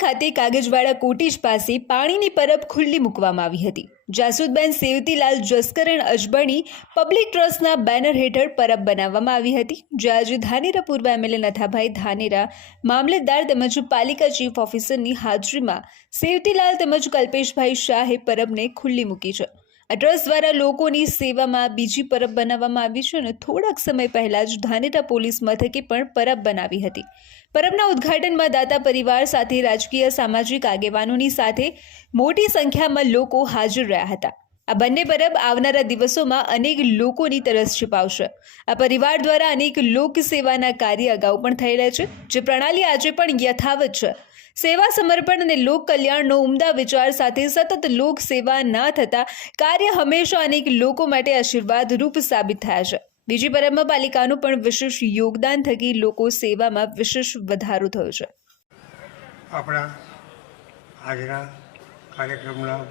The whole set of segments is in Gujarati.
ખાતે કાગજવાડા કોટેજ પાસે પાણીની પરબ ખુલ્લી મૂકવામાં આવી હતી। જાસુદબેન સેવતીલાલ જસકરણ અજબણી પબ્લિક ટ્રસ્ટના બેનર હેઠળ પરબ બનાવવામાં આવી હતી, જે આજે ધાનેરા પૂર્વ એમએલએ નથાભાઈ ધાનેરા, મામલતદાર તેમજ પાલિકા ચીફ ઓફિસરની હાજરીમાં સેવતીલાલ તેમજ કલ્પેશભાઈ શાહે પરબને ખુલ્લી મૂકી છે। આ ટ્રસ્ટ દ્વારા લોકોની સેવામાં બીજી પરબ બનાવવામાં આવી છે અને થોડાક સમય પહેલા જ ધાનેરા પોલીસ મથકે પણ પરબ બનાવી હતી। પરબના ઉદ્ઘાટનમાં દાતા પરિવાર સાથે રાજકીય સામાજિક આગેવાનોની સાથે મોટી સંખ્યામાં લોકો હાજર રહ્યા હતા। આ બંને પરબ આવનારા દિવસોમાં અનેક લોકોની તરસ छिपावશે। આ પરિવાર દ્વારા અનેક લોક સેવાના કાર્ય અગાઉ પણ થયેલા છે, જે પ્રણાલી આજે પણ યથાવત છે। સેવા સમર્પણ અને લોક કલ્યાણનો ઉમદા વિચાર સાથે સતત લોક સેવા ના થતા કાર્ય હંમેશા અનેક લોકો માટે આશીર્વાદરૂપ સાબિત થયા છે। બીજી પરબમાં પાલિકાનું પણ વિશેષ યોગદાન થકી લોકો સેવામાં વિશેષ વધારો થયો છે। આપણા આજના કાર્યક્રમના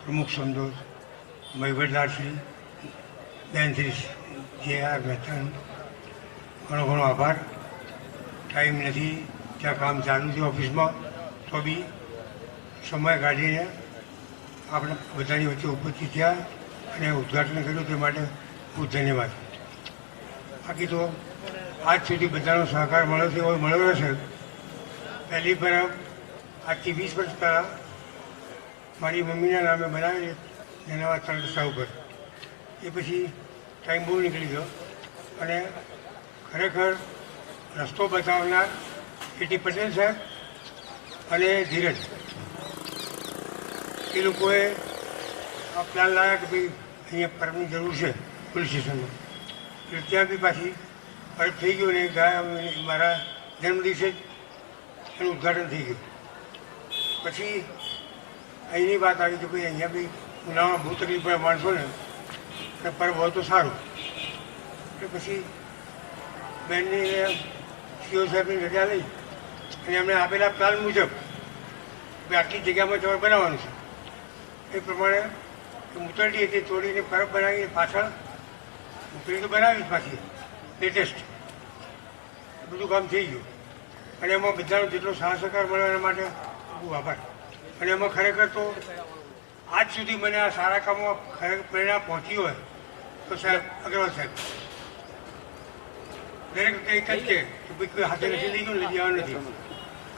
પ્રમુખ સંતોષ મહિવતદારશ્રી બેનશ્રી જે આ મહેતાન ઘણો ઘણો આભાર। ટાઈમ નથી, ત્યાં કામ ચાલુ છે ઓફિસમાં, તો બી સમય કાઢીને આપણે બધાની વચ્ચે ઉપસ્થિત થયા અને ઉદ્ઘાટન કર્યું, તે માટે ખૂબ ધન્યવાદ। બાકી તો આજ સુધી બધાનો સહકાર મળ્યો છે, એવો મળ્યો છે। પહેલી પરબ આજથી 20 વર્ષ પહેલાં મારી મમ્મીના નામે બનાવેલી ધન્યવાદ તળસા ઉપર, એ પછી ટાઈમ બહુ નીકળી ગયો અને ખરેખર રસ્તો બતાવનાર એટી પટેલ સાહેબ અને ધીરજ, એ લોકોએ આ પ્લાન લાવ્યા કે ભાઈ અહીંયા પરબની જરૂર છે પોલીસ સ્ટેશનમાં, એટલે ત્યાં બી પાછી પરબ થઈ ગયું ને ગયા મારા જન્મદિવસે જ એનું ઉદ્ઘાટન થઈ ગયું। પછી અહીંની વાત આવી કે ભાઈ અહીંયા બી ઉનાળામાં બહુ તકલીફ પડે માણસોને, અને પરબ હોય તો સારું, એટલે પછી બેનની સીઓ સાહેબની રજા લઈ અને એમણે આપેલા પ્લાન મુજબ આટલી જગ્યામાં ચોર બનાવવાનું છે, એ પ્રમાણે મૂતરડી હતી તોડીને પરબ બનાવીને પાછળ મૂતરડી તો બનાવી જ પાછી લેટેસ્ટ બધું કામ થઈ ગયું અને એમાં બધાનો જેટલો સાથ સહકાર મળ્યો એના માટે ખૂબ આભાર। અને એમાં ખરેખર તો આજ સુધી મને આ સારા કામમાં ખરેખર પ્રેરણા પહોંચી હોય તો સાહેબ અગ્રવાલ સાહેબ દરેક એક જ કે ભાઈ કોઈ હાથે નથી લઈ ગયું, લઈ જવાનું નથી,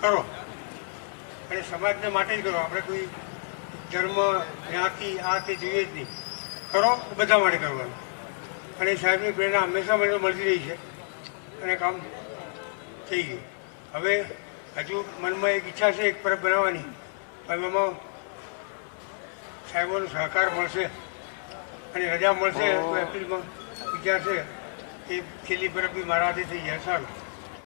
કરો અને સમાજને માટે જ કરો। આપણે કોઈ ધર્મ જ્ઞાતિ આ તે જોઈએ જ નહીં, કરો બધા માટે કરવાનું। અને સાહેબની પ્રેરણા હંમેશા મને મળતી રહી છે અને કામ થઈ ગયું। હવે હજુ મનમાં એક ઈચ્છા છે એક પરબ બનાવવાની, પણ એમાં સાહેબોનો સહકાર મળશે અને રજા મળશે તો એપ્રિલમાં વિચાર છે એ છેલ્લી પરબ બી મારા હાથે થઈ જાય, સારું।